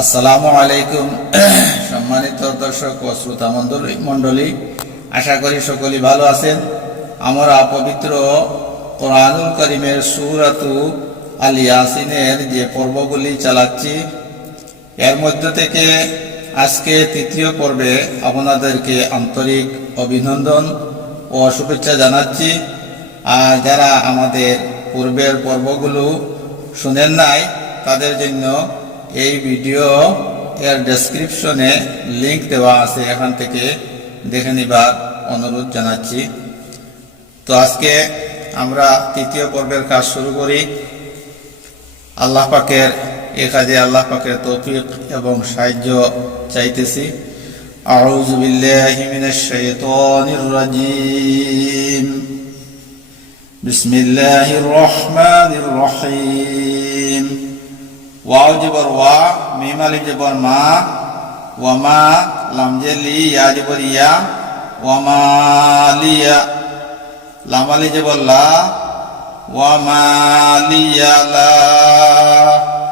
আসসালামু আলাইকুম। সম্মানিত দর্শক ও শ্রোতা মণ্ডলী, আশা করি সকলেই ভালো আছেন। আমরা পবিত্র কোরআনুল কারীমের সূরাতু আল ইয়াসিনের যে পর্বগুলি চালাচ্ছি, এর মধ্য থেকে আজকে তৃতীয় পর্বে আপনাদেরকে আন্তরিক অভিনন্দন ও শুভেচ্ছা জানাচ্ছি। আর যারা আমাদের পূর্বের পর্বগুলো শুনেন নাই, তাদের জন্য এই ভিডিও এর ডেসক্রিপশনে লিংক দেওয়া আছে, এখান থেকে দেখে নিবার অনুরোধ জানাচ্ছি। তো আজকে আমরা তৃতীয় পর্বের কাজ শুরু করি। আল্লাহ পাকের এ কাজে আল্লাহ পাকের তৌফিক এবং সাহায্য চাইতেছি। আউযু বিল্লাহি মিনাশ শাইতানির রাজিম। বিসমিল্লাহির রহমানির রহিম। ওয়াও জবর ওয়া, মিম আলিফ জবর মা, ওয়ামা লাম জেলি ইয়া জবর ইয়া, ওয়ামা লিয়া লাম আলিফ জবর লা, ওয়ামা লিয়া লা,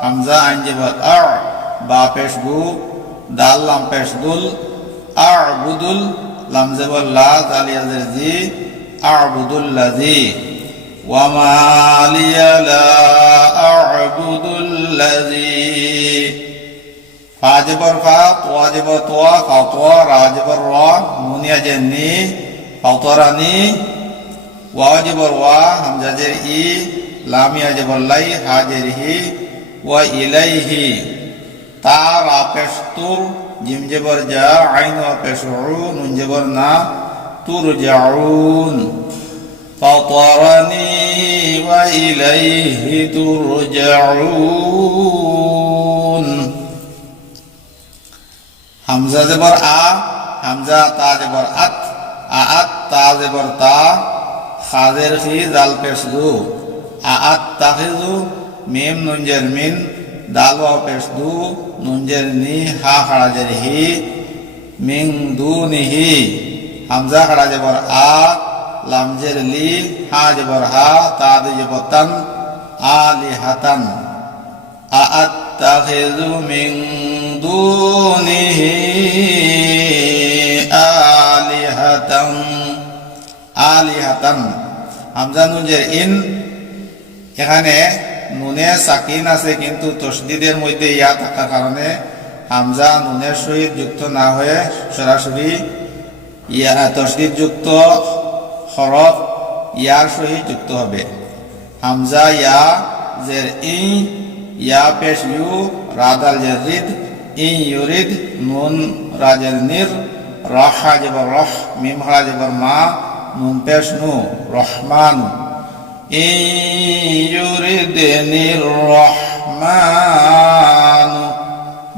হামজা আইন জবর আ, বা পেশ বু, দাল লাম পেশ দুল, আ'বুদুল লাম জবর লা, জাল ইয়া জের জি, আ'বুদুল লাজি, ওয়ামা লিয়া লা আ'বুদুল লাজি। ফা জবর ফা, তোয়া জবর তোয়া, ফাতোয়া, রা জবর রা, নুন ইয়া জের নি, ফাতরানি, ওয়া জবর ওয়া, হামজা জের ই, লাম ইয়া জবর লাই, হা জের হি, ওয়া ইলাইহি। তা রা পেশ তুর, জিম জবর জা, আইন ওয়া পেশ উ, নুন জবর না, তুরজাউন। فطرني وإليه ترجعون। হামজা জবর আ, হামজা তা জবর আত, আত তা জবর তা, খাজের খি, জাল পেশ দু, আত তাখিজু, মিম নুন জের মিন, দাল ওয়া পেশ দু, নুন জের নি, হা খাড়া জের হি, মিন দুনিহি। হামজা খাড়া জবর আ, লাম জের লি, হা জবর হা, তা জবর তান, আলিহাতান। আত্তাখিযু মিন দুনিহি আলিহাতান, আলিহাতান। হামজা নুন জের ইন, এখানে নুনে সাকিন আছে, কিন্তু তসদিদের মধ্যে ইয়া থাকার কারণে হামজা নুনের সহিত যুক্ত না হয়ে সরাসরি ইয়া তসদিদ যুক্ত হরফ ইয়ার সহিত যুক্ত হবে। হামজা ইয়া জের ই, ইয়া পেশ ইউ, রাদাল জের রিদ, ই ইউরিদ, নুন রাজের নির, রাহা জবর রহ, মিম হা জবর মা, নুন পেশ নু, রহমানু। ই ইউরিদ নির রহমানু,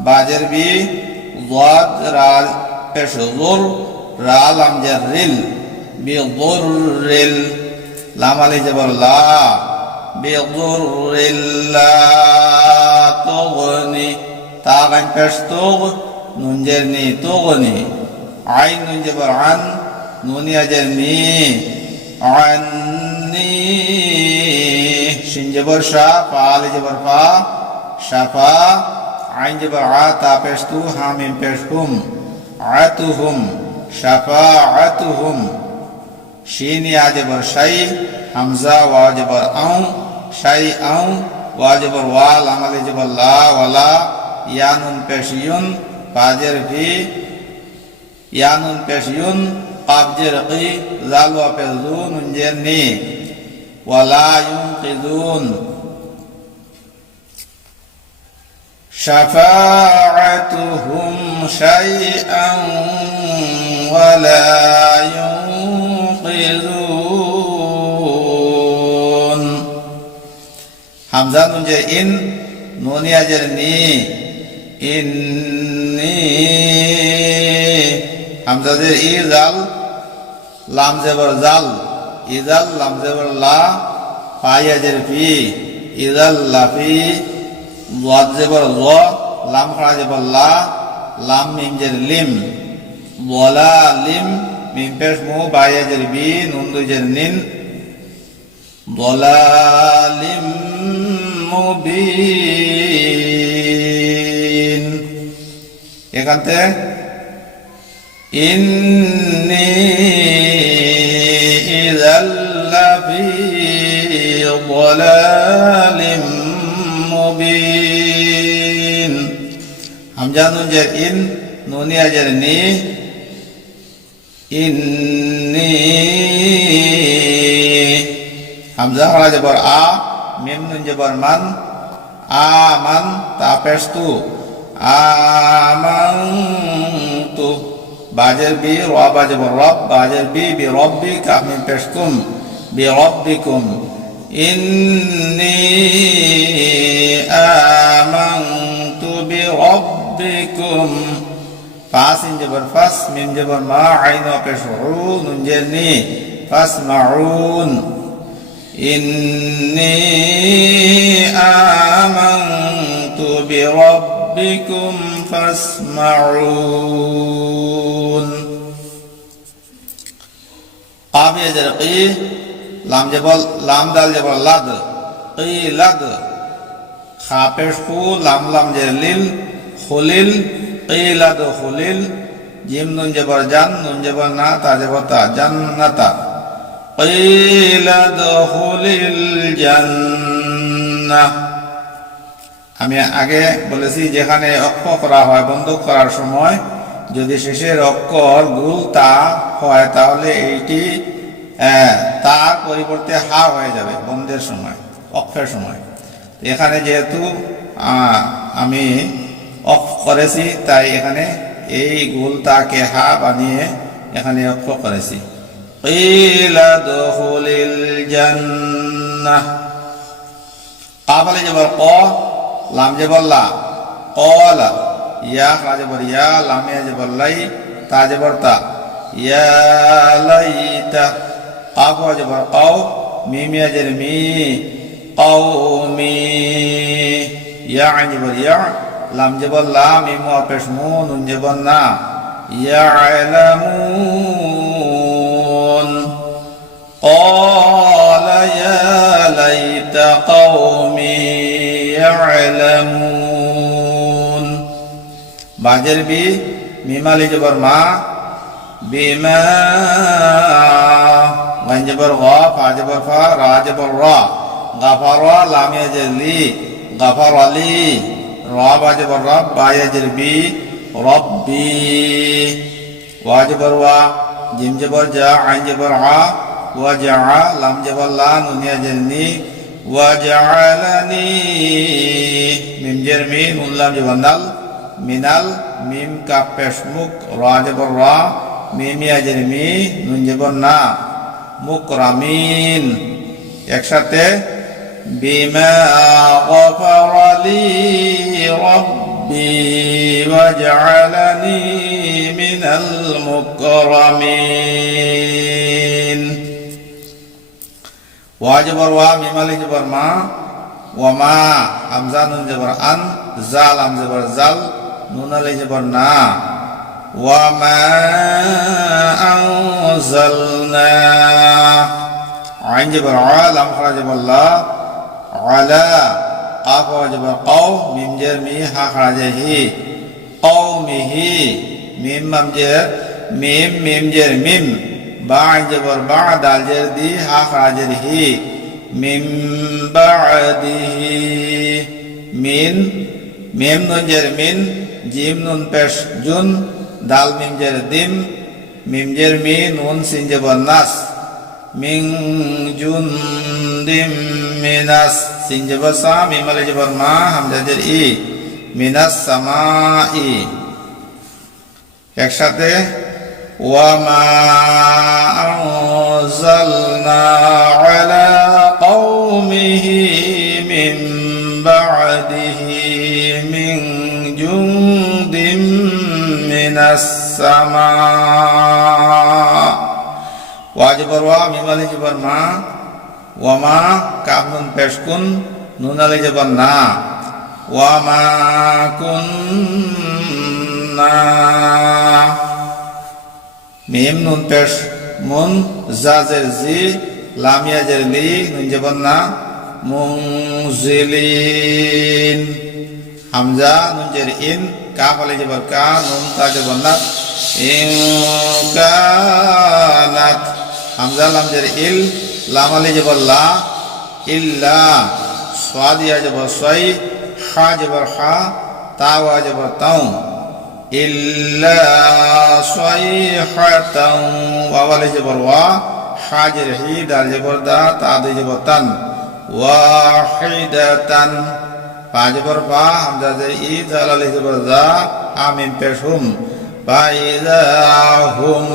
বাজের বি, ওয়াদ রা পেশ জুর, রা লাম জের রিল, বিদুররিল, লাম আলিফ জবর লা, বিদুররিল্লা তুগনি, তা গাইন পেশ তুগ, নুন জের নি, তুগনি। আইন নুন জবর আন, নুন ইয়া জের নি, আন্নি। শিন জবর শা, ফা আলিফ জবর ফা, শাফা। আইন জবর আ, তা পেশ তু, হা মিম পেশ হুম, আতুহুম, শাফাআতুহুম। শিন ইয়া জবর শাই, হামজা ওয়া জবর আউ, শাই আউ, ওয়া জবর ওয়া, লাম আলিফ জবর লা, ওয়ালা, ইয়া নুন পেশ ইউন, ফাজের ফি, ইয়া নুন পেশ ইউন, কাফ জের কি, জাল ওয়া পেশ জু, নুন জের নি, ওয়ালা ইউনকিযুন। শাফাআতুহুম শাইআন ওয়ালা ইউনকিযুন। হামজা নুন জের ইন, নুন ইয়া জের নি, ইন্নি। হামজা জের ই, জাল লাম জবর জাল, ইজাল লাম জবর লা, ফা ইয়া জের ফি, ইজাল লাফি। ওয়াদ জবর য, লাম খাড়া জবর লা, লাম মিম জের লিম, ওয়ালা লিম, মিম পেশ মু, বা ইয়া জের বি, নুন দুই জের নিন, ضلال مبين এখানতে ইন্নী ইযাল লাফি যালালিম মুবিন। হামজা নুন জের ইন, নুনিয়া জের নি, ইন্নী হামজা খাড়া জবর আ, মিম নুন জবর মান, আমান তা পেশ তু, আমানতু বাজের বি, র বাজের রব, বাজের বি রব্বি, কাফ মিম পেশ কুম, বিরব্বিকুম। ইন্নী আমানতু বিরব্বিকুম। ফাস ইন জবর ফাস, মিম জবর মা, আইন পেশ উ, নুন জের নি, ফাসমাউন। ইন্নী আমানতু বিরব্বিকুম ফাসমাউন। কাফ ইয়াজের কি, লাম জবর লাম দাল জবর লাদ, কিলাদ। খা পেশ খু, লাম লাম জের লিল, খুলিল, কিলাদ খুলিল। জিম নুন জবর জান, নুন জবর না, তা জবর তা, জান্নাতা। কিলাদ খুলিল জান্নাহ। আমি আগে বলেছি যেখানে অক্ষর করা হয় বন্ধ করার সময় যদি শেষের অক্ষর গুল তা হয় তাহলে এইটি তার পরিবর্তে হা হয়ে যাবে বন্ধের সময়, অক্ষের সময়। এখানে যেহেতু আমি অক্ষ করেছি তাই এখানে এই গুল তাকে হা বানিয়ে এখানে অক্ষ করেছি। কিলা দুখুলিল জান্নাহ। কাফ আলিফ জবর ক, লাম জবর লা, ক্বালা। ইয়া খা জবর ইয়া, লাম ইয়া জবর লাই, তা জবর তা, ইয়া লাইতা। কাফ ওয়া জবর কাউ, মিম ইয়া জের মি, কওমি। ইয়া আইন জবর ইয়া, লাম জবর লা, মিম ওয়া পেশ মু, নুন জবর না, ইয়ালামুন। ক্বালা ইয়া লাইতা কওমি ইয়ালামুন। বাজের বি, মিম আলিফ জবর মা, বিমা। গাইন জবর গা, ফা জবর ফা, রা জবর রা, গাফারা, লাম ইয়া জের লি, গাফারালি। রা বা জবর রাব, বা ইয়া জের বি, রব্বি। ওয়া জবর ওয়া, জিম জবর জা, আইন জবর আ, ওয়া জা, লাম জবর লা, নুন ইয়া জের নি, ওয়া জাআলানি। মিম জের মি, নুন লাম জবর নাল, মিনাল। মিম কাফ পেশ মুক, রা জবর রা, মিম ইয়া জের মি, নুন জবর না, মুকরামিন। একসাথে বিমা গফারা লি রাব্বি ওয়া জাআলানি মিনাল মুকরামিন। ওয়া জবর ওয়া, মিম আলিফ জবর মা, ওয়া মা। হামজা নুন জবর আন, জা লাম জবর জাল, নুন আলিফ জবর না, ওয়া মা আনজালনা। আইন জবর আ, লাম খারা জবর লা, আলা। কাফ ওয়া জবর কাউ, মিম জের মি, হা খারা জের হি, কওমিহি। মিম মাম জের মিম, মিম জের মিম, বা আইন জবর বা, দাল জের দি, হা খারা জের হি, মিম বা'দিহি। মিন, মিম নুন জের মিন, জিম নুন পেশ জুন, দাল মিম জের দিম, মিম জের মি, নুন সিন জবর নাস, মিন জুনদিম মিনাস। সিন জবর সা, মিম আলিফ জবর মা, হামজা জের ই, মিনাস সামাই। একসাথে ওয়া মা আনজালনা আলা কওমিহি মিন বা'দিহি মিন জুনদিম মিনাস সামা। ওয়া জবর ওয়া, মিম আলিফ জবর মা, ওয়া মা কাফ নুন পেশ কুন, নুন আলিফ জবর না, ওয়া মা কুন্না। মিম নুন পেশ মুন, জা জের জি, লাম ইয়া জের লি, নুন জবর না, মুনজিলিন। হামজা নুন জের ইন কাফ আলিফ জবর কা নুন তা জবর নাত ইন কানাত হামজা লাম জের ইল লাম আলিফ জবর লা ইল্লা সাদ ইয়া জবর সাই হা জবর হা তা ওয়া জবর তাও ইল্লা সাইহাতাও ওয়াও আলিফ জবর ওয়া হা জের হি দাল জবর দা তা দে জবর তান ওয়াহিদাতান পা জবর পা হামজা জের ই জাল আলিফ জবর জা হা মিম পেশ হুম ফাইযাহুম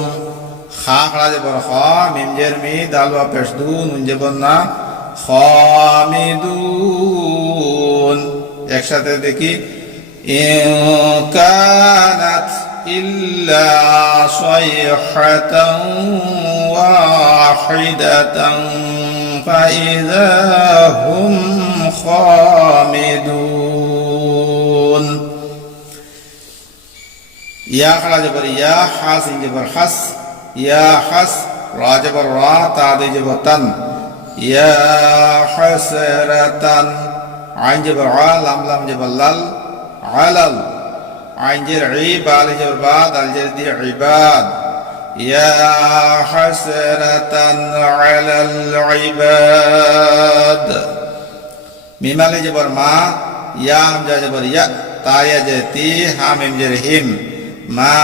খা খা জবর খ মিম জের মি দাল ওয়া পেশ দু নুন জবর না খামিদুন একসাথে দেখি ইন কানাত ইল্লা সাইহাতান ওয়াহিদাতান ফাইযাহুম খামিদুন ইয়া খা জবর ইয়া হা সিন জবর হাস ইয়া হাস রা জবর রা তা দে জবর তান ইয়া হাসরাতান আইন জবর আ লাম লাম জবর লাল আলাল আইন জের ই বা আলিফ জবর বা দাল জের দি ইবাদ ইয়া হাসরাতান আলাল ইবাদ মিম আলিফ জবর মা ইয়া হামজা জবর ইয়া তা ইয়া জের তি হা মিম জের হিম মা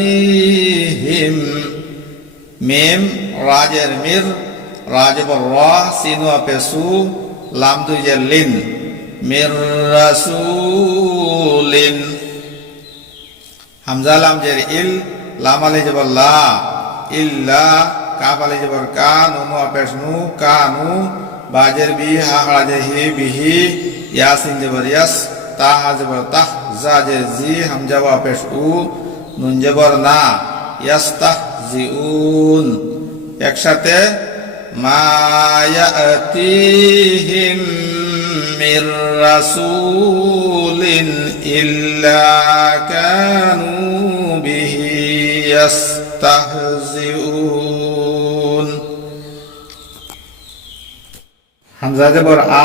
ইয়াতিহিম মিম রা জের মির রা জবর রা সিন ওয়া পেশু লাম দুই জের লিন মির রাসূলিন হামজা লাম জের ইল লাম আলিফ জবর লা ইল্লা কাফ আলিফ জবর কা নুন ওয়া পেশ নু কানু বা জের বি হা হা জের হি বিহি ইয়া সিন জবর ইয়াস তা হা জবর তাহ জা জের জি হামজা ওয়া পেশ উ নুন জবর না ইয়াস্তাহজিউন একসাথে মা ইয়াতিহিম মির রাসূলিন ইল্লা কানু বিহি ইয়াস্তাহজিউন হামজা জবর আ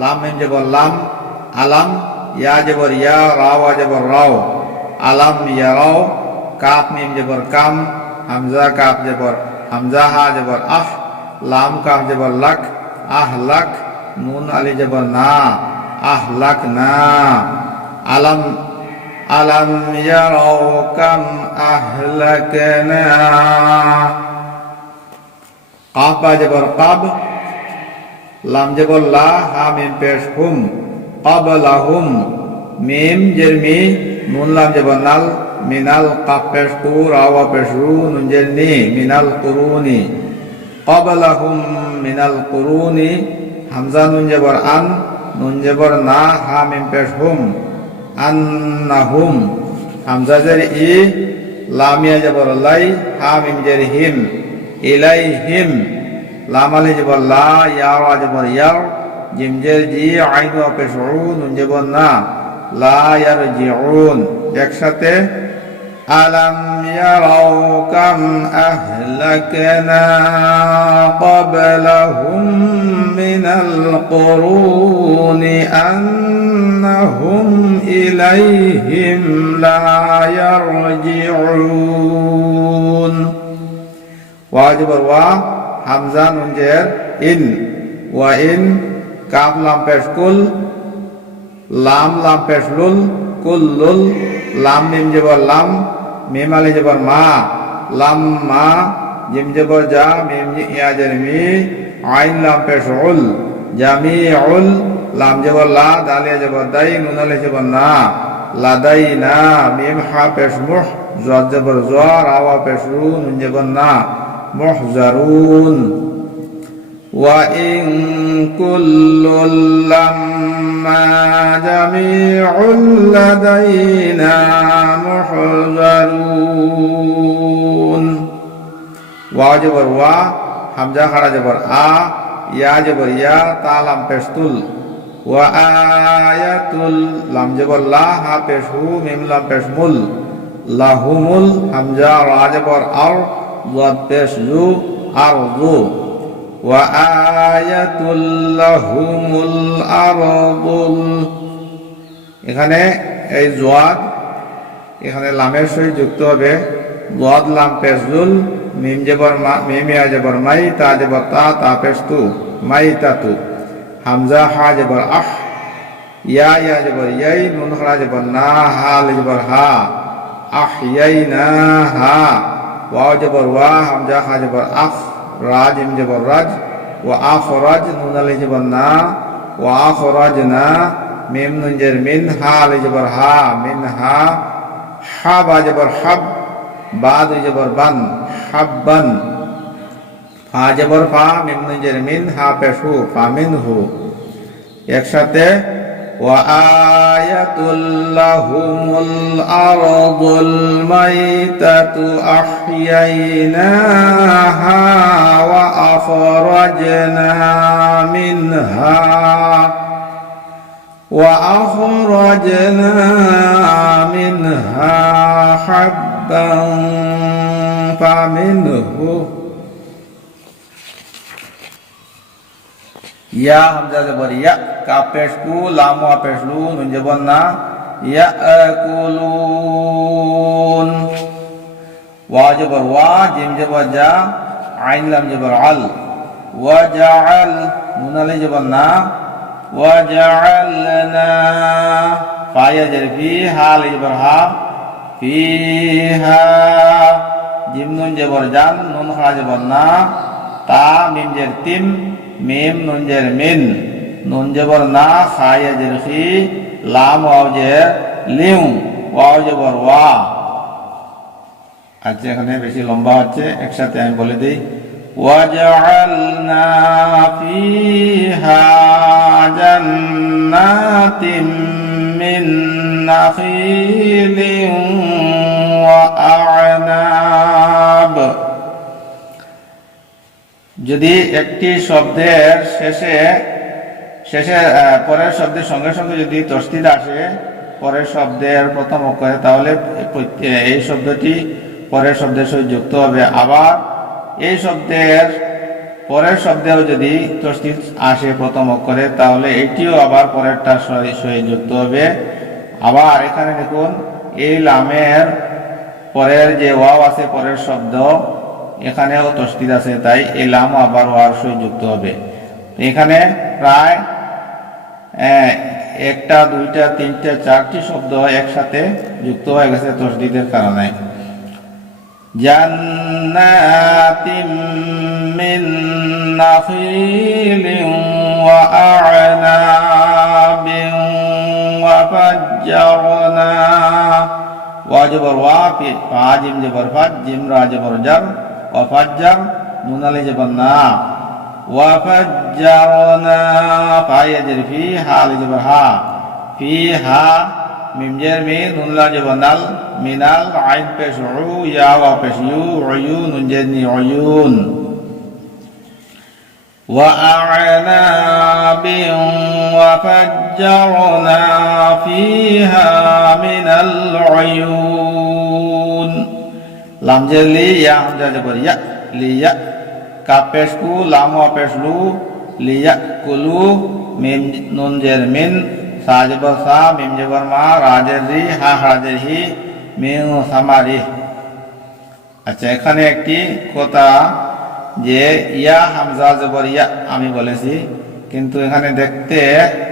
লাম মিম জবর লাম আলাম ইয়া জবর ইয়া রা ওয়া জবর রাও আলাম ইয়ারাও কাফ মিম জবর কাম হামজা কাফ জবর হামজা হা জবর আহ লাম কাফ জবর লাক আহ লাক নুন আলি জবর না আহ লাক না আলাম আলাম ইয়ারাও কাম আহলাকনা কাফ বা জবর কাব লাম জবর লা হা মিম পেশ হুম ক্বাবলাহুম মিম জের মি নুন লাম জবর নাল মিনাল কাফ পেশ কু রা ওয়া পেশ রু নুন জের নি মিনাল কুরুনি ক্বাবলাহুম মিনাল কুরুনি হামজা নুন জবর আন নুন জবর না হা মিম পেশ হুম আন্নাহুম হামজা জের ই লাম ইয়া জবর লাই হা মিম জের হিম ইলাইহিম লাম আলিফ জবর লা ইয়া রা জবর ইয়ার জিম জের জি আইন ওয়া পেশ উ নুন জবর না লা ইয়ারজিউন একসাথে আলাম ইয়ারাও কাম আহলাকনা ক্বাবলাহুম মিনাল কুরুনি আন্নাহুম ইলাইহিম লা ইয়ারজিউন ওয়া জবর ওয়া হামজা নুন জের ইন ওয়া ইন কাফ লাম পেশ কুল লাম লাম পেশ লুল কুল্লুল লাম মিম জবর লাম মিম আলিফ জবর মা লাম মা জিম জবর জা মিম ইয়া জের মি আইন লাম পেশ উল জামিউল লাম জবর লা দাল ইয়া জবর দাই নুন আলিফ জবর না লাদাইনা মিম হা পেশ মুহ জ জবর জ রা ওয়া পেশ রু নুন জবর না মুহজারুন وَإِن كُلٌّ لَّمَّا جَمِيعٌ لَّدَيْنَا مُحْضَرُونَ ওয়া জবর ওয়া হামজা খাড়া জবর আ ইয়া জবর ইয়া তা লাম পেশ তুল ওয়া আয়াতুল লাম জবর লা হা পেশ হু মিম লাম পেশ মুল লাহুমুল হামজা রা জবর আর ওয়াদ পেশ জু আর জু ওয়া আয়াতুল লাহুমুল আরদুল। এখানে এই জোয়াদ এখানে লামের সহিত যুক্ত হবে। জোয়াদ লাম পেশজুল, মিম জবর মা, মিম ইয়া জবর মাই, তা জবর তা, তা পেশ তু, মাই তা তু। হামজা হা জবর আহ, ইয়া ইয়া জবর ইয়াই, নুন খড়া জবর না, হা জবর হা, আহ ইয়াই না হা। ওয়াও জবর ওয়া, হামজা হা জবর আখ, রা জিম জবর রাজ, ওয়া আখরাজ, নুন আলি জবর না, ওয়া আখরাজ না, মিম নুন জের মিন, হা আলি জবর হা, মিন হা। হা বা জবর হাব, বা দুই জবর বান, হাব্বান। ফা জবর ফা, মিম নুন জের মিন, হা পেশ হু, ফা মিন হু। একসাথে ওয়া আয়াতুল লাহুমুল আরদুল মাইতাতু আহইয়াইনাহা ওয়া আখরাজনা মিনহা হাব্বান ফামিনহু। ইয়া হামজা জবর ইয়া, কাফ পেশ কু, লাম ওয়া পেশ লু, নুন জবর না, ইয়াকুলুন। ওয়া জবর ওয়া, জিম জবর জা, আইন লাম জবর আল, ওয়া জাআল, নুন আলি জবর না, ওয়া জাআলনা। ফা ইয়া জের ফি, হা আলি জবর হা, ফিহা। জিম নুন জবর জান, নুন খা জবর না, তা মিম জের তিম, মিম নুন জের মিন, নুন জবর না, খা ইয়া জের খি, লাম ওয়াও জের লিউ, ওয়াও জবর ওয়া। আচ্ছা, এখানে বেশি লম্বা হচ্ছে, একসাথে আমি বলে দিই। ওয়াজআলনা ফিহা জান্নাতিম মিন নাখিলিন ওয়া আ'নাব। যদি একটি শব্দের শেষে পরের শব্দের সঙ্গে সঙ্গে যদি তসদিদ আসে পরের শব্দের প্রথম অক্ষরে, তাহলে এই শব্দটি পরের শব্দের সহিত যুক্ত হবে। আবার এই শব্দের পরের শব্দেও যদি তসদিদ আসে প্রথম অক্ষরে, তাহলে এটিও আবার পরেরটার সহিত যুক্ত হবে। আবার এখানে দেখুন, এই লামের পরের যে ওয়াও আছে পরের শব্দ, এখানেও তসদিদ আছে, তাই এই লাম আবার ওয়ার সহিত যুক্ত হবে। এখানে প্রায় একটা, দুইটা, তিনটা, চারটি শব্দ একসাথে যুক্ত হয়ে গেছে তসদিদের কারণে। জান্নাতিম মিন নাখিলিন ওয়া আ'নাবিন ওয়া ফাজ্জারনা। ওয়া জবর ওয়া, ফা জিম জবর ফাজ, জিম রা জবর জার, ওয়া ফাজ্জার, নুন আলি জবর না, ওয়া ফাজ্জারনা। ফা ইয়া জের ফি, হা আলি জবর হা, ফিহা। মিম জের মিন, নুন লাম জবর নাল, মিনাল, আইন পেশ উ, ইয়া ওয়া পেশ ইউ, উয়ুন, নুন জের নি, উয়ুন। ওয়া আ'নাবিন ওয়া ফাজ্জারনা ফিহা মিনাল উয়ুন। লাম জের লি, ইয়া হামজা জবর ইয়া, লিয়া। কাফ পেশ কু, লাম ওয়া পেশ লু, লিয়া কুলু। মিম নুন জের মিন, সা জবর সা, মিম জবর মা, রা জের রি, হা হা জের হি, মিন সামারি। আচ্ছা, এখানে একটি কথা যে ইয়া হামজা জবর ইয়া আমি বলেছি, কিন্তু এখানে দেখতে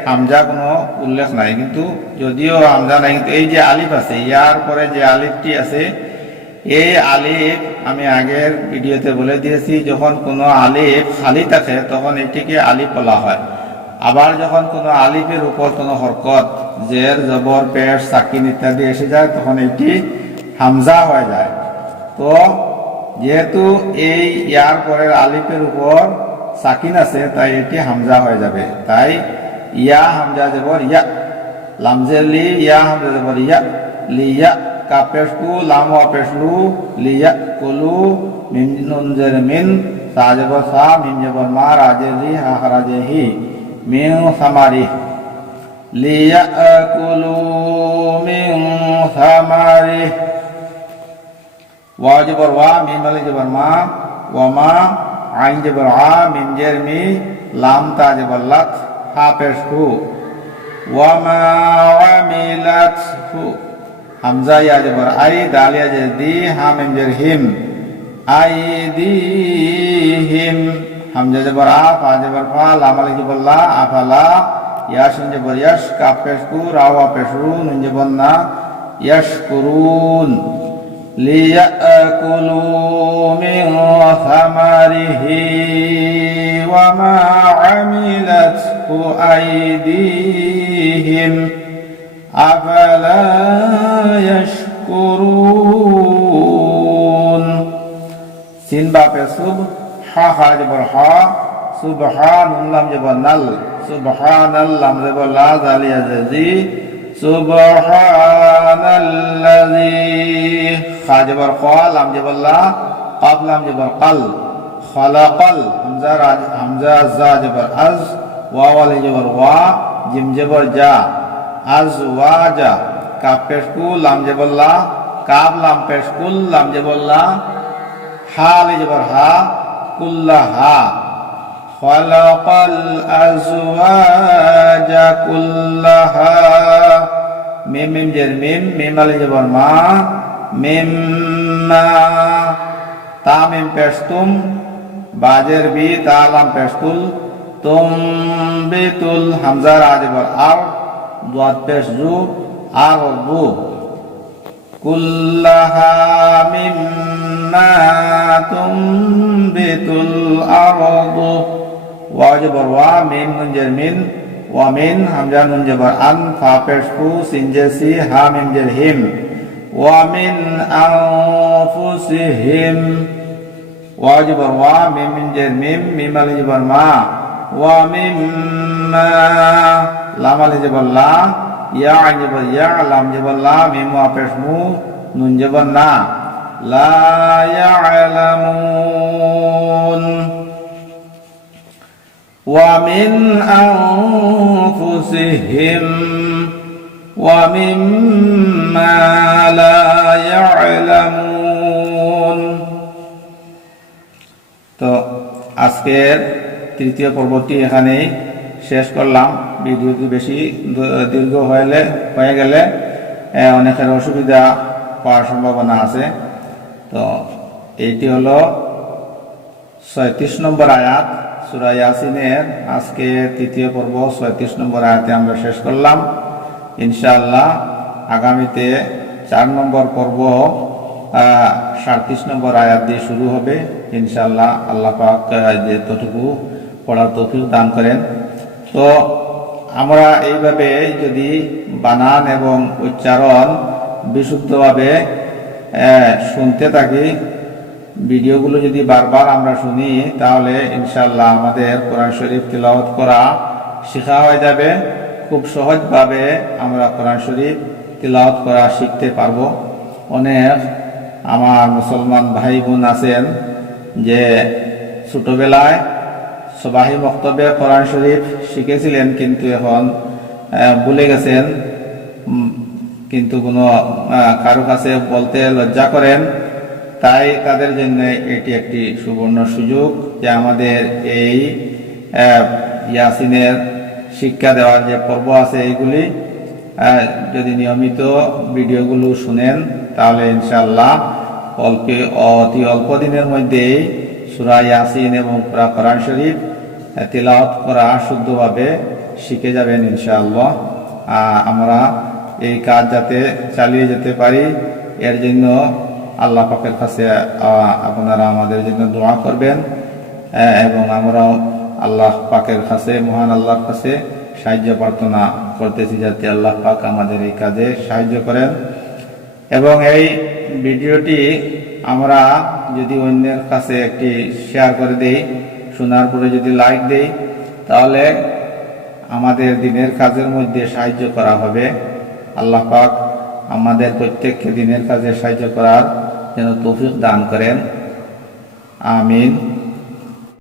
হামজা কোনো উল্লেখ নাই। কিন্তু যদিও হামজা নাই, কিন্তু এই যে আলিফ আছে, ইয়ার পরে যে আলিফটি আছে, এই আলিফ আমি আগের ভিডিওতে বলে দিয়েছি, যখন কোনো আলিফ খালি থাকে তখন এটিকে আলিফ বলা হয়। আবার যখন কোনো আলিফের উপর কোনো হরকত, জের, জবর, পেশ, সাকিন ইত্যাদি এসে যায়, তখন এটি হামজা হয়ে যায়। তো যেহেতু এই ইয়ার পরের আলিফের উপর সাকিন আছে, তাই এটি হামজা হয়ে যাবে। তাই ইয়া হামজা জবর ইয়া, লামজের লি, ইয়া হামজা জবর ইয়া, লিয়া। কাফ পেশ কু, লাম ওয়া পেশ লু, লিয়া কুলু। মিম নুন জের মিন, সা জবর সা, মিম জবর মা, রা জের রি, হা হা জের হি, মিন সামারি। লিয়াকুলু মিন সামারি। ওয়া জবর ওয়া, মিম আলিফ জবর মা, ওয়া মা। আইন জবর আ মিম জের মি লাম তা জবর লাত হা পেশ হু ওয়া মা আমিলাত হু হামজা ইয়া জবর আই দাল ইয়া জের দি হা মিম জের হিম আইদিহিম হামজা জবর আ ফা জবর ফা লাম আলিফ জবর লা আফালা ইয়া শিন জবর ইয়াশ কাফ পেশ কু রা ওয়া পেশ রু নুন জবর না ইয়াশকুরুন লিয়াকুলু মিন সামারিহি ওয়া মা আমিলাতহু আইদিহিম আফালা ইয়াশকুরুন সিন বা পে সুব হা হা জবর হা সুবহানুন লাম জবর নাল সুবহানাল লাম জবর লা জালিয়া জাজি সুবহানাল্লাযী খা জবর খ লাম জবর লা কাফ লাম জবর কাল খালাকাল হামজা জা জবর আজ ওয়াও আলিফ জবর ওয়া জিম জবর জা আজওয়াজা কাফ পেশ কু লাম জবর লা কাফ লাম পেশ কুল লাম জবর লা হা আলিফ জবর হা কুল্লাহা খালাকাল আজওয়াজা কুল্লাহা মিম মিম জের মিম মিম আলিফ জবর মা মিম্মা তা মিম পেশ তুম বাজের বি তা লাম পেশ তুল তুমবিতুল হামজা রা জবর আর দাদ পেশ জু আর বু কুল্লাহা মিম্মা তুমবিতুল আরদু ওয়া জবর ওয়া মিম নুন জের মিন ওয়া মিন হামজা নুন জবর আন ফা পেশ ফু সিন জের সি হা মিম জের হিম ওয়া মিন আনফুসিহিম ওয়া জবর ওয়া মিম মিন জের মিম মিম আলিফ জবর মা ওয়া মিম্মা লাম আলিফ জবর লা ইয়া আইন জবর ইয়া লাম জবর লা মিম ওয়া পেশ মু নুন জবর না লা ইয়ালামুন ওয়া মিন আনফুসিহিম ওয়া মিম্মা লা ইয়ালামুন। তো আজকের তৃতীয় পর্বটি এখানেই শেষ করলাম। ভিডিওটি বেশি দীর্ঘ হয়ে গেলে অনেকের অসুবিধা পাওয়ার সম্ভাবনা আছে। তো এইটি হলো 36 নম্বর আয়াত সূরা ইয়াসিনের আজকে তৃতীয় পর্ব 36 নম্বর আয়াতে আমরা শেষ করলাম। ইনশাআল্লাহ আগামীতে 4 নম্বর পর্ব 37 নম্বর আয়াত দিয়ে শুরু হবে। ইনশাআল্লাহ আল্লাহ পাক যতটুকু পড়ার তৌফিক দান করেন। তো আমরা এইভাবে যদি বানান এবং উচ্চারণ বিশুদ্ধভাবে শুনতে থাকি, ভিডিওগুলো যদি বারবার আমরা শুনি, তাহলে ইনশাআল্লাহ আমাদের কোরআন শরীফ তিলাওয়াত করা শেখা হয়ে যাবে। খুব সহজভাবে আমরা কোরআন শরীফ তিলাওয়াত করা শিখতে পারবো। অনেক আমার মুসলমান ভাই বোন আছেন যে ছোটবেলায় সবাহি বক্তব্যে কোরআন শরীফ শিখেছিলেন, কিন্তু এখন ভুলে গেছেন, কিন্তু কোনো কারো কাছে বলতে লজ্জা করেন। তাই তাদের জন্য এটি একটি সুবর্ণ সুযোগ যে আমাদের এই ইয়াসিনের শিক্ষা দেওয়ার যে পর্ব আছে, এইগুলি যদি নিয়মিত ভিডিওগুলো শুনেন, তাহলে ইনশাআল্লাহ অতি অল্প দিনের মধ্যেই সূরা ইয়াসিন এবং পুরা কোরআন শরীফ তিলাওয়াত করা শুদ্ধভাবে শিখে যাবেন ইনশাআল্লাহ। আমরা এই কাজ যাতে চালিয়ে যেতে পারি, এর জন্য আল্লাহ পাকের কাছে আপনারা আমাদের জন্য দোয়া করবেন এবং আমরাও আল্লাহ পাকের কাছে, মহান আল্লাহর কাছে সাহায্য প্রার্থনা করতেছি যাতে আল্লাহ পাক আমাদের এই কাজে সাহায্য করেন। এবং এই ভিডিওটি আমরা যদি অন্যের কাছে একটি শেয়ার করে দেই, শোনার পরে যদি লাইক দেই, তাহলে আমাদের দিনের কাজের মধ্যে সাহায্য করা হবে। আল্লাহ পাক আমাদের প্রত্যেককে দিনের কাজে সাহায্য করার যেন তৌফিক দান করেন। আমিন।